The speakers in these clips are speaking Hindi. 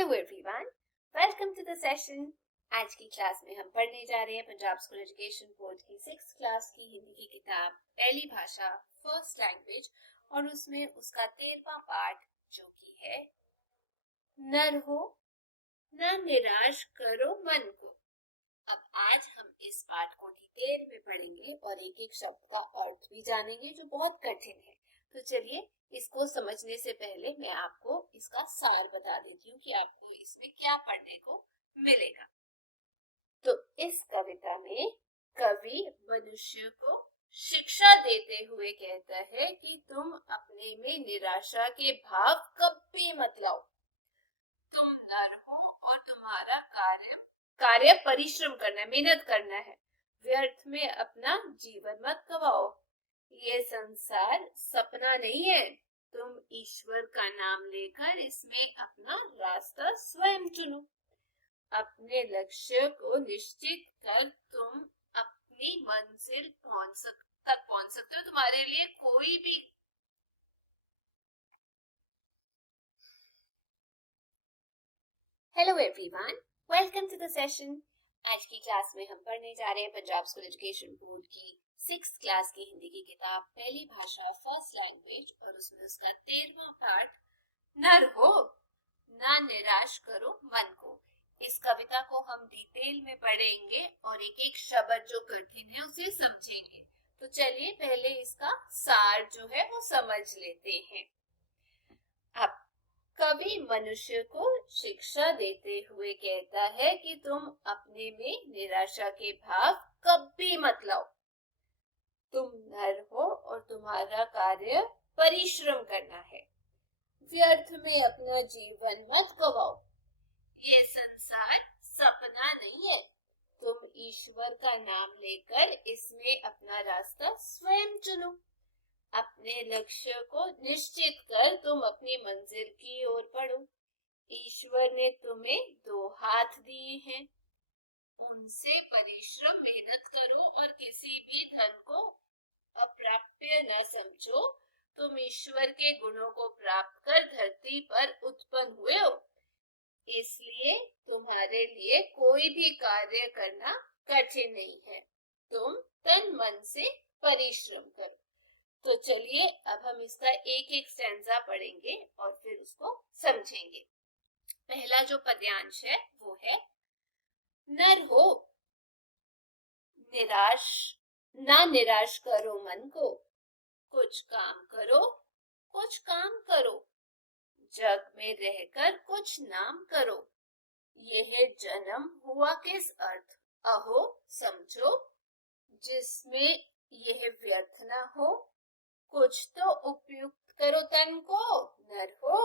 Hello everyone, welcome to the session. आज की क्लास में हम पढ़ने जा रहे हैं पंजाब स्कूल एजुकेशन बोर्ड की 6th क्लास की हिंदी की किताब पहली भाषा फर्स्ट लैंग्वेज और उसमें उसका 13वां पाठ जो कि है नर हो ना निराश करो मन को। अब आज हम इस पाठ को डिटेल में पढ़ेंगे और एक एक शब्द का अर्थ भी जानेंगे जो बहुत कठिन है। तो चलिए इसको समझने से पहले मैं आपको इसका सार बता देती हूँ कि आपको इसमें क्या पढ़ने को मिलेगा। तो इस कविता में कवि मनुष्य को शिक्षा देते हुए कहता है कि तुम अपने में निराशा के भाव कभी मत लाओ। तुम नर हो और तुम्हारा कार्य परिश्रम करना है, मेहनत करना है। व्यर्थ में अपना जीवन मत गवाओ। ये संसार सपना नहीं है। तुम ईश्वर का नाम लेकर इसमें अपना रास्ता स्वयं चुनो। अपने लक्ष्य को निश्चित कर तुम अपनी मंजिल तक पहुंच सकते हो। तुम्हारे लिए कोई भी hello everyone, welcome to the session. आज की क्लास में हम पढ़ने जा रहे हैं पंजाब स्कूल एजुकेशन बोर्ड की 6th क्लास की हिंदी की किताब पहली भाषा फर्स्ट लैंग्वेज और उसमें उसका 13वां पाठ नर हो ना निराश करो मन को। इस कविता को हम डिटेल में पढ़ेंगे और एक एक शब्द जो कठिन है उसे समझेंगे। तो चलिए पहले इसका सार जो है वो समझ लेते हैं। अब कवि मनुष्य को शिक्षा देते हुए कहता है कि तुम अपने में निराशा के भाव कभी मत लाओ। तुम नर हो और तुम्हारा कार्य परिश्रम करना है। व्यर्थ में अपना जीवन मत गवाओ। ये संसार सपना नहीं है। तुम ईश्वर का नाम लेकर इसमें अपना रास्ता स्वयं चुनो। अपने लक्ष्य को निश्चित कर तुम अपनी मंजिल की ओर बढ़ो। ईश्वर ने तुम्हें 2 हाथ दिए हैं, उनसे परिश्रम मेहनत करो और किसी भी धन को अप्राप्य न समझो। तुम ईश्वर के गुणों को प्राप्त कर धरती पर उत्पन्न हुए हो, इसलिए तुम्हारे लिए कोई भी कार्य करना कठिन नहीं है। तुम तन मन से परिश्रम करो। तो चलिए अब हम इसका एक एक स्टैंजा पढ़ेंगे और फिर उसको समझेंगे। पहला जो पद्यांश है वो है नर हो निराश करो मन को। कुछ काम करो, जग में रहकर कुछ नाम करो। यह जन्म हुआ किस अर्थ अहो समझो, जिसमें यह व्यर्थ न हो। कुछ तो उपयुक्त करो तन को, नर हो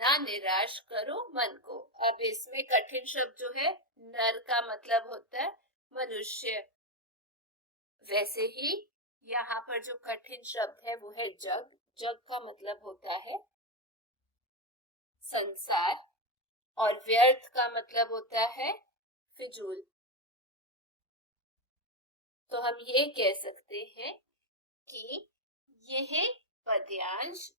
ना निराश करो मन को। अब इसमें कठिन शब्द जो है नर का मतलब होता है मनुष्य, वैसे ही यहाँ पर जो कठिन शब्द है वो है जग। जग का मतलब होता है संसार और व्यर्थ का मतलब होता है फिजूल। तो हम ये कह सकते हैं कि यह पद्यांश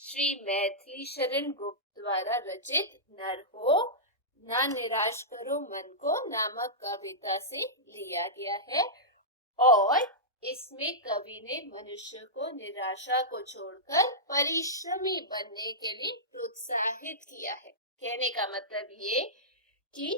श्री मैथिली शरण गुप्त द्वारा रचित नर हो ना निराश करो मन को नामक कविता से लिया गया है और इसमें कवि ने मनुष्य को निराशा को छोड़कर परिश्रमी बनने के लिए प्रोत्साहित किया है। कहने का मतलब ये कि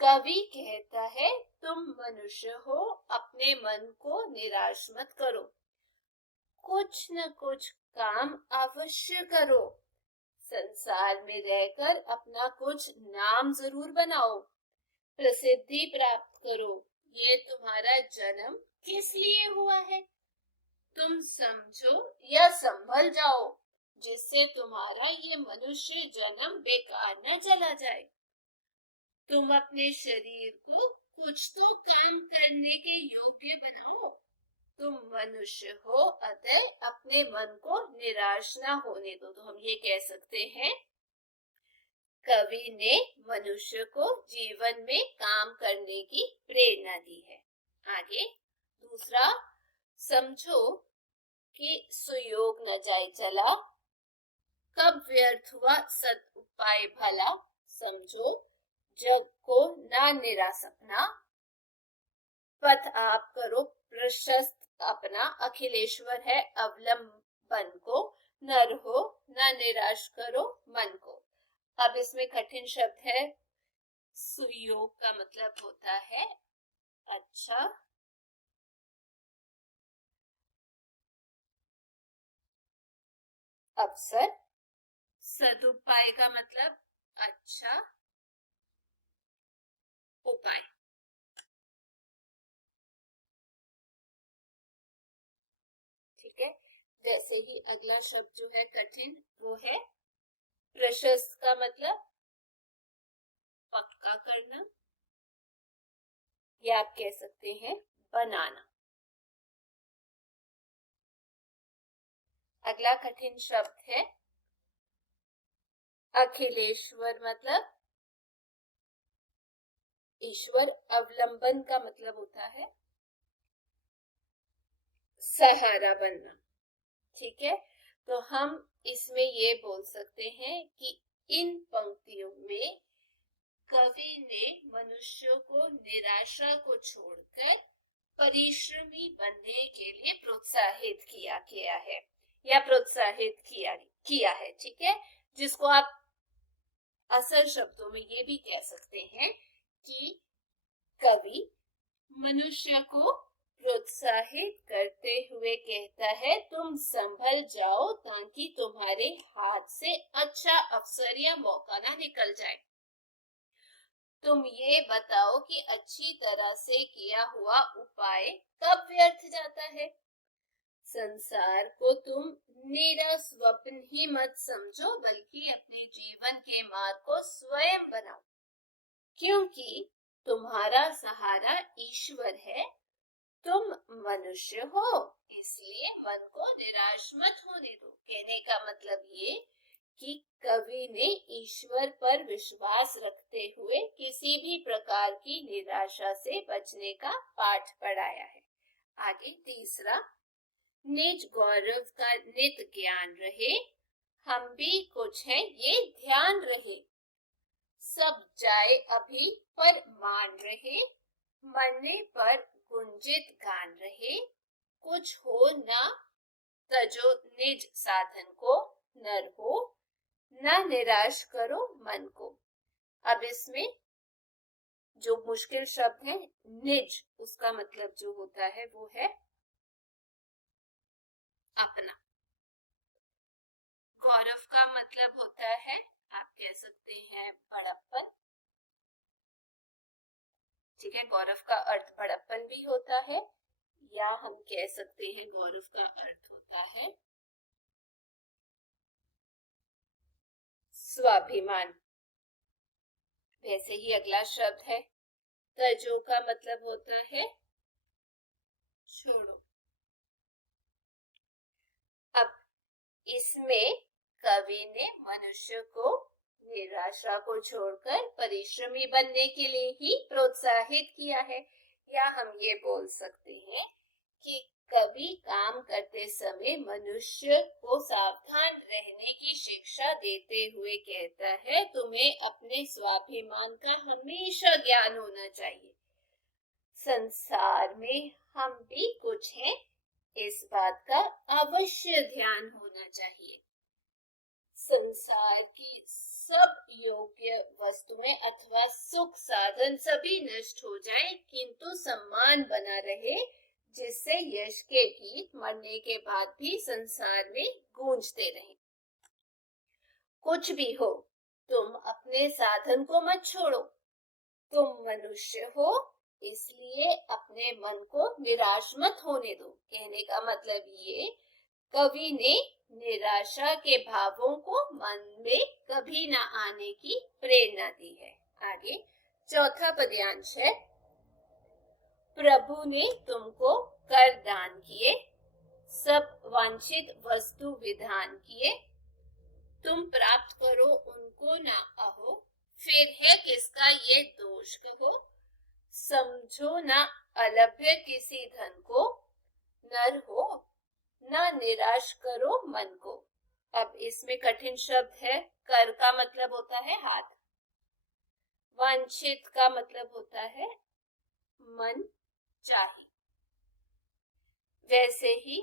कवि कहता है तुम मनुष्य हो, अपने मन को निराश मत करो, कुछ न कुछ काम अवश्य करो। संसार में रहकर अपना कुछ नाम जरूर बनाओ, प्रसिद्धि प्राप्त करो। ये तुम्हारा जन्म किस लिए हुआ है, तुम समझो या संभल जाओ, जिससे तुम्हारा ये मनुष्य जन्म बेकार न चला जाए। तुम अपने शरीर को कुछ तो काम करने के योग्य बनाओ। तुम मनुष्य हो, अतः अपने मन को निराश ना होने दो। तो हम ये कह सकते हैं कवि ने मनुष्य को जीवन में काम करने की प्रेरणा दी है। आगे दूसरा, समझो कि सुयोग न जाए चला, कब व्यर्थ हुआ सद उपाय भला। समझो जग को ना निराश अपना, पथ आप करो प्रशस्त अपना, अखिलेश्वर है अवलंबन को, नर हो ना निराश करो मन को। अब इसमें कठिन शब्द है, सुयोग का मतलब होता है अच्छा, अवसर, सदुपाय का मतलब अच्छा उपाय। ठीक है, जैसे ही अगला शब्द जो है कठिन वो है प्रशस्त का मतलब पक्का करना, या आप कह सकते हैं बनाना। अगला कठिन शब्द है अखिलेश्वर, मतलब ईश्वर, अवलंबन का मतलब होता है सहारा बनना। ठीक है, तो हम इसमें ये बोल सकते हैं कि इन पंक्तियों में कवि ने मनुष्य को निराशा को छोड़कर परिश्रमी बनने के लिए प्रोत्साहित किया है या प्रोत्साहित किया है। ठीक है, जिसको आप असल शब्दों में ये भी कह सकते हैं कि कवि मनुष्य को प्रोत्साहित करते हुए कहता है तुम संभल जाओ ताकि तुम्हारे हाथ से अच्छा अवसर या मौका ना निकल जाए। तुम ये बताओ कि अच्छी तरह से किया हुआ उपाय कब व्यर्थ जाता है। संसार को तुम मेरा स्वप्न ही मत समझो, बल्कि अपने जीवन के मार्ग को स्वयं बनाओ, क्योंकि तुम्हारा सहारा ईश्वर है, तुम मनुष्य हो, इसलिए मन को निराश मत होने दो। कहने का मतलब ये कि कवि ने ईश्वर पर विश्वास रखते हुए किसी भी प्रकार की निराशा से बचने का पाठ पढ़ाया है। आगे तीसरा, निज गौरव का नित ज्ञान रहे, हम भी कुछ है ये ध्यान रहे, सब जाए अभी पर मान रहे, मरने पर गुंजित गान रहे, कुछ हो ना तजो निज साधन को, नर हो ना निराश करो मन को। अब इसमें जो मुश्किल शब्द है निज, उसका मतलब जो होता है वो है अपना। गौरव का मतलब होता है, आप कह सकते हैं बड़प्पन। ठीक है, गौरव का अर्थ बड़प्पन भी होता है, या हम कह सकते हैं गौरव का अर्थ होता है स्वाभिमान। वैसे ही अगला शब्द है तजो का मतलब होता है छोड़ो। अब इसमें कवि ने मनुष्य को निराशा को छोड़कर परिश्रमी बनने के लिए ही प्रोत्साहित किया है, या हम ये बोल सकते हैं कि कवि काम करते समय मनुष्य को सावधान रहने की शिक्षा देते हुए कहता है तुम्हें अपने स्वाभिमान का हमेशा ज्ञान होना चाहिए। संसार में हम भी कुछ हैं, इस बात का अवश्य ध्यान होना चाहिए। संसार की सब योग्य वस्तुएं अथवा सुख साधन सभी नष्ट हो जाए, किंतु सम्मान बना रहे, जिससे यश के गीत मरने के बाद भी संसार में गूंजते रहें। कुछ भी हो, तुम अपने साधन को मत छोड़ो, तुम मनुष्य हो, इसलिए अपने मन को निराश मत होने दो। कहने का मतलब ये, कवि ने निराशा के भावों को मन में कभी ना आने की प्रेरणा दी है। आगे चौथा पद्यांश है, प्रभु ने तुमको कर दान किए, सब वांछित वस्तु विधान किए, तुम प्राप्त करो उनको ना अहो, फिर है किसका ये दोष कहो, समझो ना अलभ्य किसी धन को, नर हो ना निराश करो मन को। अब इसमें कठिन शब्द है, कर का मतलब होता है हाथ, वांछित का मतलब होता है मन चाही। वैसे ही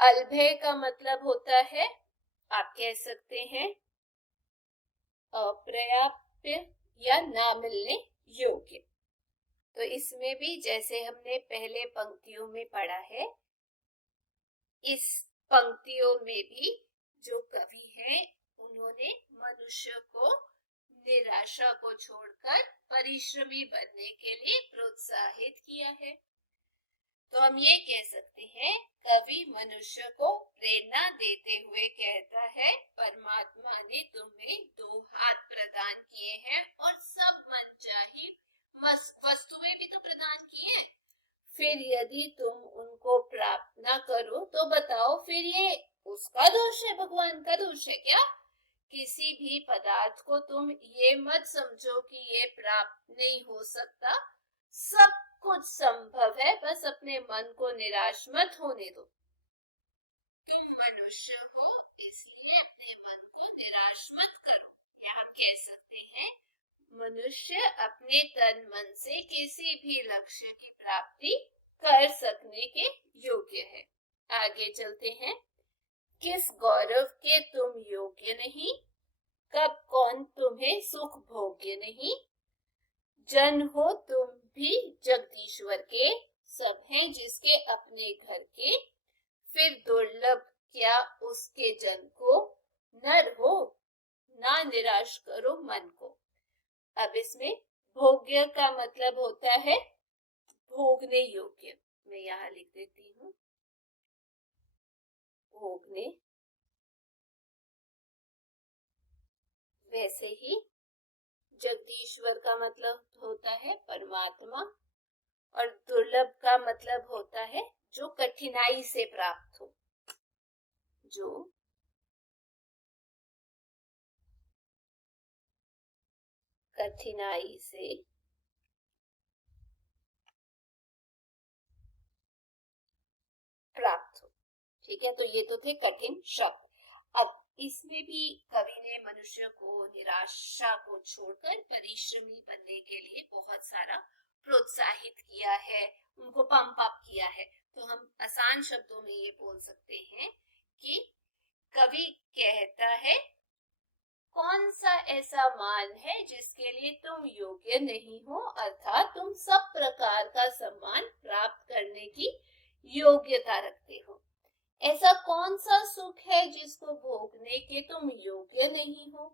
अलभे का मतलब होता है, आप कह सकते हैं, अपर्याप्त या ना मिलने योग्य। तो इसमें भी जैसे हमने पहले पंक्तियों में पढ़ा है, इस पंक्तियों में भी जो कवि हैं उन्होंने मनुष्य को निराशा को छोड़कर परिश्रमी बनने के लिए प्रोत्साहित किया है। तो हम ये कह सकते हैं, कवि मनुष्य को प्रेरणा देते हुए कहता है, परमात्मा ने तुम्हें दो हाथ प्रदान किए हैं और सब मनचाही वस्तुएं भी तो प्रदान की हैं। फिर यदि तुम उनको प्राप्त ना करो तो बताओ, फिर ये उसका दोष है, भगवान का दोष है क्या? किसी भी पदार्थ को तुम ये मत समझो कि ये प्राप्त नहीं हो सकता, सब कुछ संभव है, बस अपने मन को निराश मत होने दो। तुम मनुष्य हो इसलिए अपने मन को निराश मत करो। या हम कह सकते हैं, मनुष्य अपने तन मन से किसी भी लक्ष्य की प्राप्ति कर सकने के योग्य है। आगे चलते हैं। किस गौरव के तुम योग्य नहीं, कब कौन तुम्हें सुख भोग्य नहीं। जन हो तुम भी जगदीश्वर के, सब हैं जिसके अपने घर के। फिर दुर्लभ क्या उसके जन को, नर हो ना निराश करो मन को। अब इसमें भोग्य का मतलब होता है भोगने योग्य। मैं यहाँ लिख देती हूँ, भोगने। वैसे ही जगदीश्वर का मतलब होता है परमात्मा, और दुर्लभ का मतलब होता है जो कठिनाई से प्राप्त हो, जो कठिनाई से प्राप्त हो। ठीक है, तो ये तो थे कठिन शब्द। अब इसमें भी कवि ने मनुष्य को निराशा को छोड़कर परिश्रमी बनने के लिए बहुत सारा प्रोत्साहित किया है, उनको पंप अप किया है। तो हम आसान शब्दों में ये बोल सकते हैं कि कवि कहता है, कौन सा ऐसा मान है जिसके लिए तुम योग्य नहीं हो, अर्थात तुम सब प्रकार का सम्मान प्राप्त करने की योग्यता रखते हो। ऐसा कौन सा सुख है जिसको भोगने के तुम योग्य नहीं हो।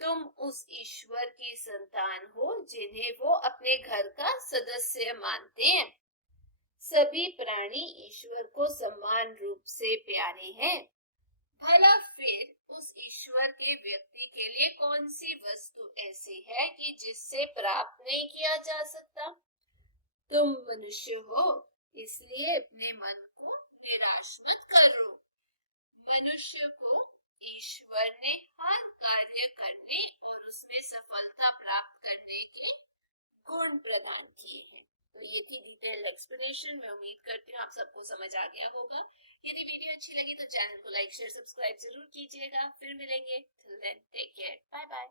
तुम उस ईश्वर की संतान हो जिन्हें वो अपने घर का सदस्य मानते हैं। सभी प्राणी ईश्वर को समान रूप से प्यारे हैं। भला फिर उस ईश्वर के व्यक्ति के लिए कौन सी वस्तु ऐसी है कि जिससे प्राप्त नहीं किया जा सकता। तुम मनुष्य हो इसलिए अपने मन को निराश मत करो। मनुष्य को ईश्वर ने हर कार्य करने और उसमें सफलता प्राप्त करने के गुण प्रदान किए हैं। तो ये थी डिटेल्ड एक्सप्लेनेशन। मैं उम्मीद करती हूँ आप सबको समझ आ गया होगा। यदि वीडियो अच्छी लगी तो चैनल को लाइक शेयर सब्सक्राइब जरूर कीजिएगा। फिर मिलेंगे। Till then take care, bye bye.